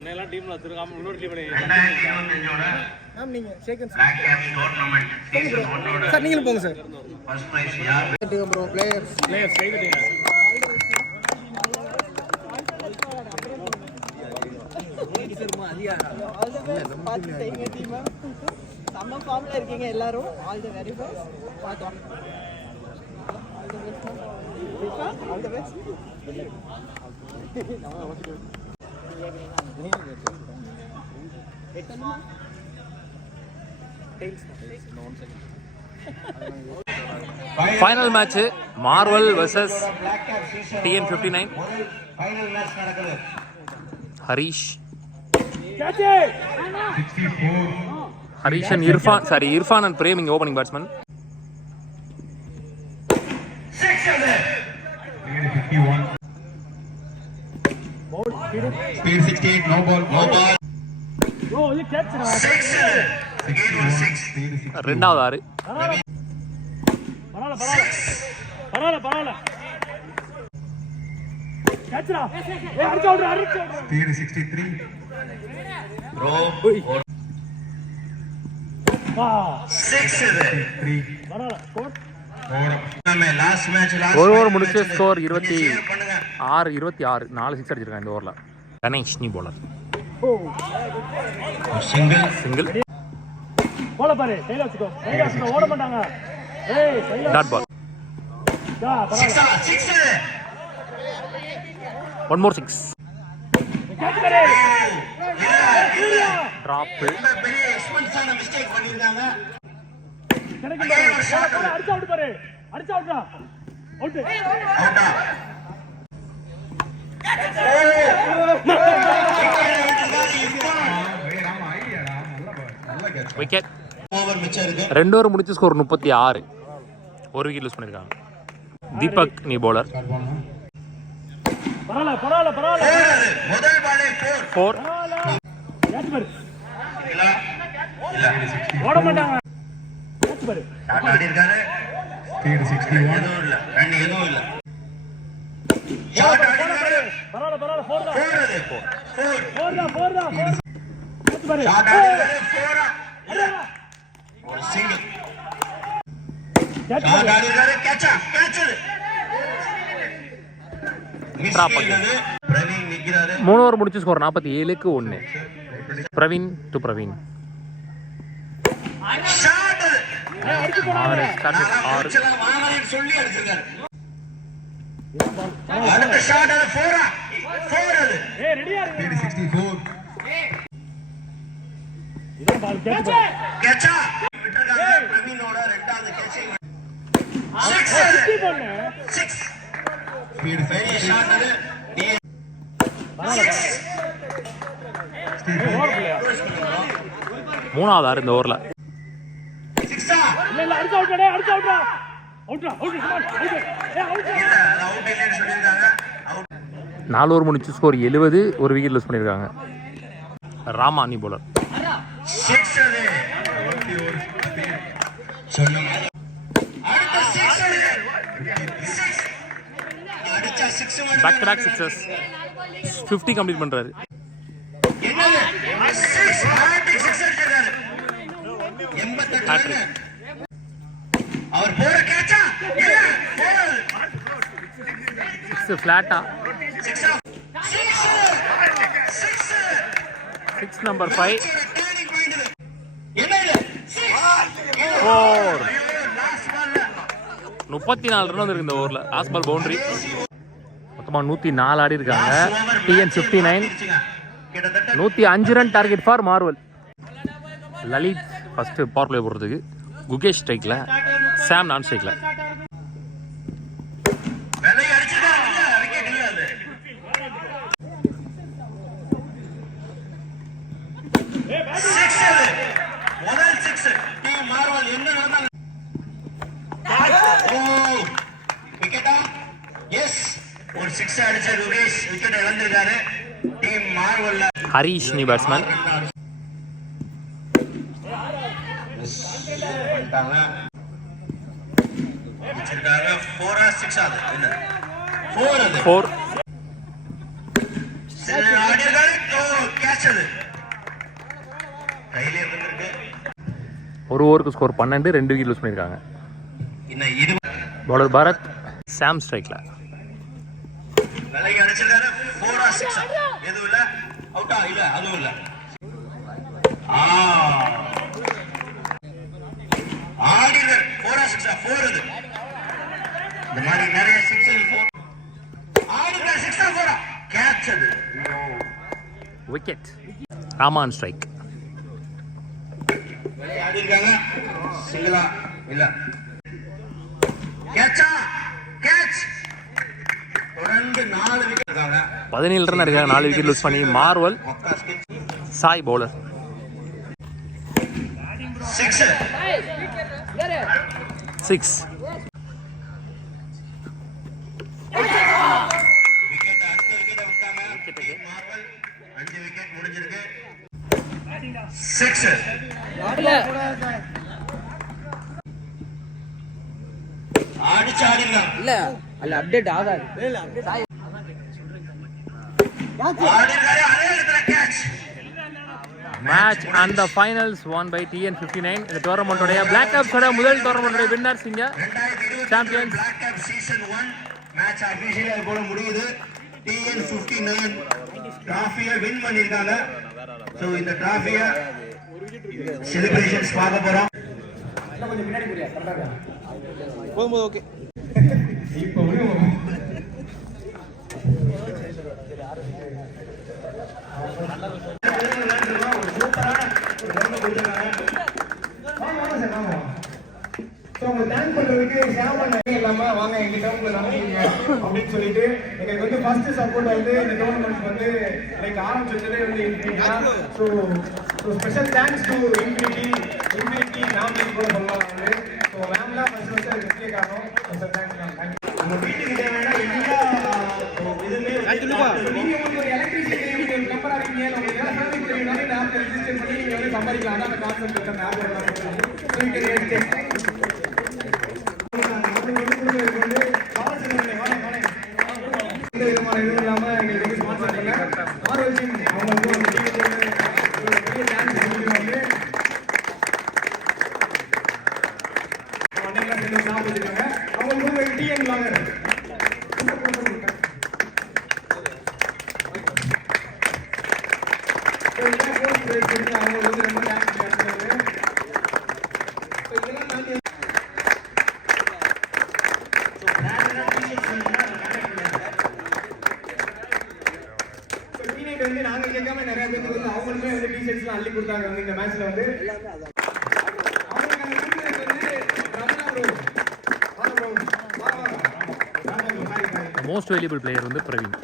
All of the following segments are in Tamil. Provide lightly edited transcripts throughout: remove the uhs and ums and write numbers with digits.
என்னெல்லாம் டீம்ல வச்சிருக்காம இன்னொரு டீம்ல நீங்க சேகன் சார் நீங்களும் போங்க சார். ஃபர்ஸ்ட் பிரைஸ் யார் ப்ரோ பிளேயர்ஸ் செய்துட்டீங்க. செம்ம ஃபார்ம்ல இருக்கீங்க எல்லாரும். All the very best. பாத்தோம். All the best. Final match Marvel versus TN59. Final match நடக்குது. ஹரிஷ் அண்ட் இர்ஃபான் அண்ட் பிரேம் இங்க opening batsman. Speed 16, no ball. ரெண்டாவது ஆறு. Speed 63. Bro. 6 லாஸ்ட் மேட்ச் ஒரு ஓவர் முடிச்சு ஸ்கோர் 26 4 சிக்ஸ் அடிச்சிருக்காங்க இந்த ஓவரில். கணேஷ் நீ போலர். சிங்கிள் போல பாரு கையில வச்சுக்கோ ஓட மாட்டாங்க. Dot ball. One more 6 drop. பெரிய எக்ஸ்பென்ஸான மிஸ்டேக் பண்ணிருக்காங்க. அடிச்சு அவுட் பாரு அடிச்சு அவுட்டா அவுட் அவுட்டா விக்கெட். ஓவர் மிச்சம் இருக்கு. 2 ஓவர் முடிச்சு ஸ்கோர் 36. ஒரு விக்கெட் லூஸ் பண்ணிருக்காங்க. தீபக் நீ போலர். பரவாயில்ல முதல் பாலே 4 கேட்ச் பாரு இல்ல ஓட மாட்டாங்க. கேட்ச் பாரு ஷாட் ஆடி இருக்காரு. ஸ்பீட் 61 எதுவும் இல்ல. ரன் எதுவும் இல்ல. ஷாட் ஆடி இருக்காரு. பரவாயில்ல 4 தான் 4 கேட்ச் பாரு ஷாட் ஆடி இருக்காரு. 4 ஒரு சிங்கிள். ஷாட் ஆடி இருக்காரு. கேட்ச் மிஸ் பண்ணது. பிரவீன் நிக்கிறாரு. 3 ஓவர் முடிச்சு ஸ்கோர் 47க்கு 1. பிரவீன் டு பிரவீன். ஷாட் 6 சொல்லி அடிச்சிருக்காரு. அடுத்த ஷாட் அது 4 அது. ரெடியா இருக்கு. 64 இதான் பால் கேட்ச் பாரு கேட்சா விட்டுறாங்க. பிரவீனோட ரெண்டாவது கேட்சிங் 6 ஸ்பீட் 5 ஷாட் அது. மூணாவது ஆறு இந்த ஓவரில். இல்ல அடிச்சு அவுட்டா அவுட் 4 ஓவர் முடிச்சு ஸ்கோர் 70. ஒரு விக்கெட் லூஸ் பண்ணியிருக்காங்க. ராமா நீ bowler. Back to back sixes. 50 complete பண்றாரு. அவர் போற கேட்சா இல்ல 6 ஃபிளாட்டா. 6 நம்பர் 5 4. 34 ரன் வந்திருக்கு இந்த ஓவரில். Last ball boundary. மொத்தமாக 104 ஆடி இருக்காங்க. TN59 105 run target for Marvel. Lalit first power play போடுறதுக்கு. குகேஷ் ஸ்ட்ரைக்கில், சாம் நான் ஸ்ட்ரைக்கில். ஹரிஷ் நீ பேட்ஸ்மேன். ஃபோர் ஒரு ஓவருக்கு ஸ்கோர் 12, 2 விக்கெட் லூஸ் பண்ணியிருக்காங்க. பவுலர் பரத் சாம் ஸ்ட்ரைக்கில். விக்கெட். ராமான் ஸ்ட்ரைக். சிங்கிளா இல்ல கேட்சா கேட்ச் தொடர்ந்து 4 விக்கெட் இருக்காங்க. 17 ரன் இருக்காங்க, 4 விக்கெட் லூஸ் பண்ணி. Marvel Sai bowler. 6 இல்ல அல்ல அப்டேட் ஆகாது. Match and the finals won by TN59. இந்த டோர்னமெண்டோடைய பிளாக் கேப்ஸோட முதல் டோர்னமெண்டோட வின்னர்ஸ் இங்க champions. Black cap season 1 match ஆபீஷியலா போல முடியுது. TN59 டிராஃபியை வின் பண்ணிருக்காங்க. சோ இந்த டிராஃபியை செலிப்ரேஷன்ஸ் பார்க்க போறோம். கொஞ்சம் பின்னாடி போறியா? கரெக்ட்டா போகும்போது ஓகே. இப்போ வாங்க எங்க டவுன்ல நடந்தீங்க அப்படின்னு சொல்லிட்டு எங்களுக்கு வந்து ஃபர்ஸ்ட் சப்போர்ட் வந்து இந்த டோர்னமெண்ட் வந்து லைக் ஆரம்பிச்சதே வந்து ஸ்பெஷல் தேங்க்ஸ் டு இன்ஃபினிட்டி நாம கூட சொல்லலாம் வந்து. ஸோ மேம் தான் ஃபர்ஸ்ட் முக்கிய காரணம். Special thanks ma'am. நம்ம வீட்டுக்கு தேவையான எல்லா இதுவுமே நீங்க வந்து ஒரு எலக்ட்ரிசிட்டி நம்பர் இருக்கீங்க, உங்களுக்கு எல்லாம் சர்வீஸ் தெரியும்னாலே இந்த ஆப் ரெஜிஸ்டர் பண்ணி நீங்க வந்து சம்பாதிக்கலாம். அதான் அந்த கான்செப்ட் இருக்கு அந்த ஆப். நாங்க கேட்காம நிறைய பேருக்கு வந்து அவங்களுமே வந்து டிஷர்ட்ஸ்லாம் அள்ளி கொடுத்தாங்க வந்து இந்த மேட்ச்ல வந்து. மோஸ்ட் வேல்யூபிள் பிளேயர் வந்து Praveen.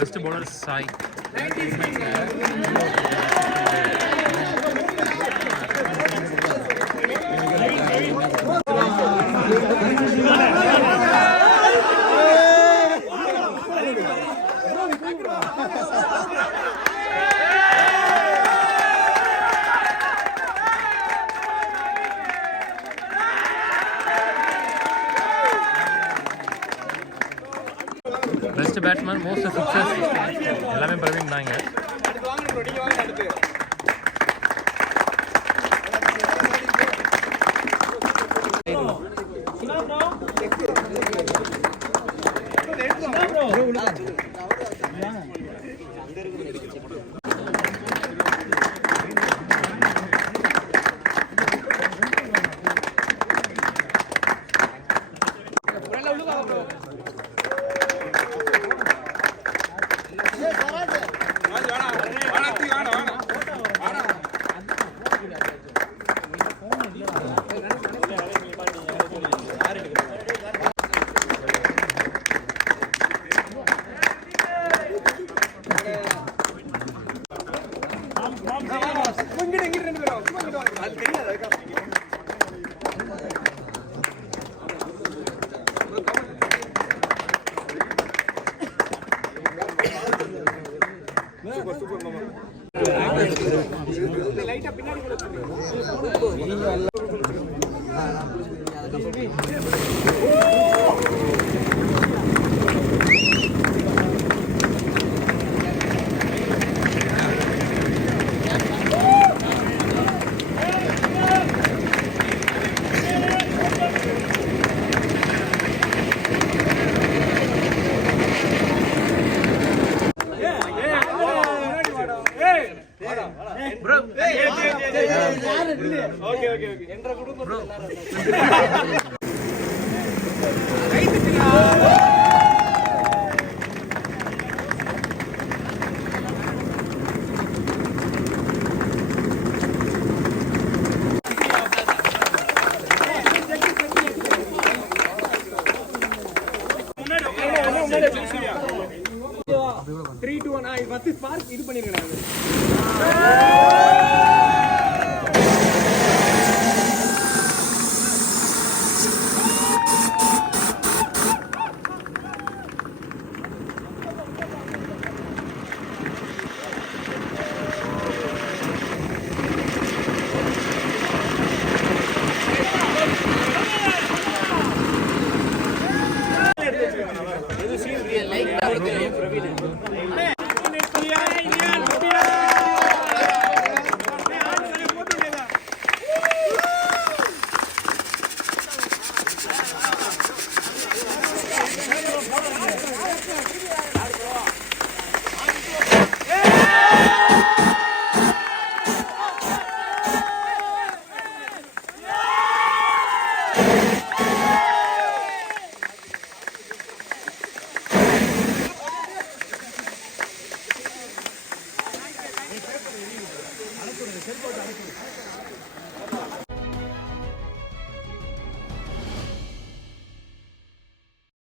Best bowler Sai. Best batsman, most success எல்லாமே பிரவீன் தாங்க. 3, 2, 1 ஃபர்ஸ்ட் ஸ்பார்க் இது பண்ணிருங்க.